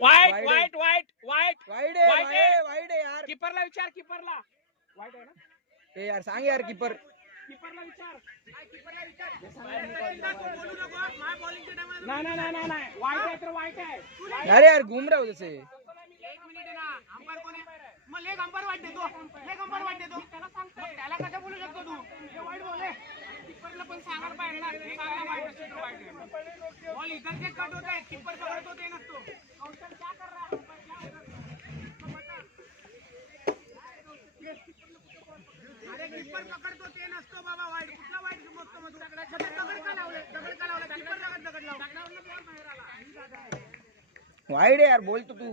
वाईट वाईट वाईट वाईट वाईट वाईट आहे आहे. वाईट आहे यार. कीपरला विचार कीपरला. वाईट आहे ना. ए यार सांग यार कीपर. कीपरला विचार. नाही नाही नाही नाही नाही वाईट आहे तर वाईट आहे. अरे यार घूम रहा हो जैसे. एक मिनिट आहे ना. अंपायर कोण आहे? मग लेग अंपायर वाईट देतो. लेग अंपायर वाईट देतो. त्याला सांगतो. त्याला कसं बोलू शकतो तू? हे वाईट बोल आहे. कीपरला पण सांगायला पाहिजे ना. हे सांगा वाईट असेल तर वाईट आहे. बॉल इधर से कट होता है. कीपर पकड़तो ते नसतो. काउंटर क्या कर रहा है? अरे कीपर पकडतो ते नसतो बाबा वाईट. कुठला वाईट समजतो मग तुझ्याकडे? दगड का लावले? दगड का लावले? कीपर दगड लावला. दगडावरनं बॉल बाहेर आला. वाईट आहे यार बोल तो तू.